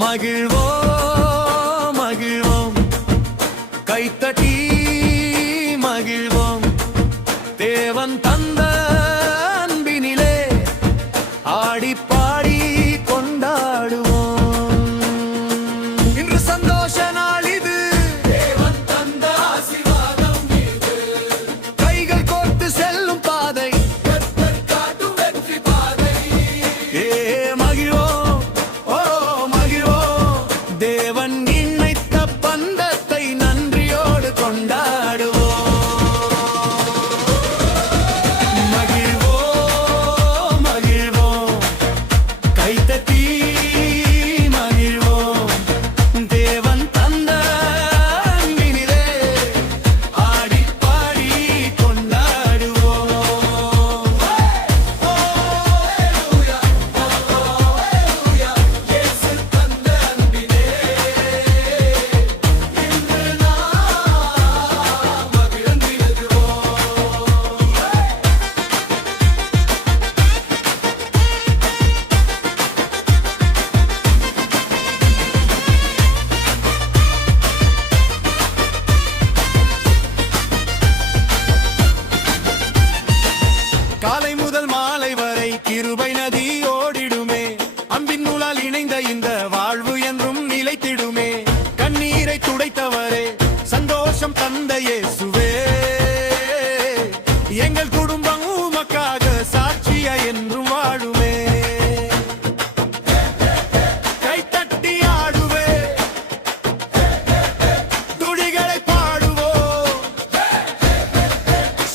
மகிழ்வோம் மகிழ்வோம் கைத்தட்டி மகிழ்வோம் தேவன் தந்த அன்பினிலே ஆடி பாடி கொண்டாடுவோம். இன்று சந்தோஷ நாள் இது, தேவன் தந்த ஆசீர்வாதம் இது. கைகள் கோர்த்து செல்லும் பாதை, கர்த்தர் காட்டும் வெற்றி பாதை. மகிழ்வோம், ஓ மகிழ்வோம், தேவன் இணைத்த பந்தத்தை நன்றியோடு கொண்டாடுவோம். காலை முதல் மாலை வரை கிருபை நதி ஓடிடுமே, அன்பின் நூலால் இணைந்த இந்த வாழ்வு என்றும் நிலைத்திடுமே. கண்ணீரை துடைத்தவரே, சந்தோஷம் தந்த இயேசுவே, எங்கள் குடும்பம் உமக்காக சாட்சியா என்றும் வாழுமே. கைத்தட்டி ஆடுவே, துடிகளை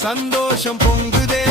சந்தோஷம் பொங்குதே.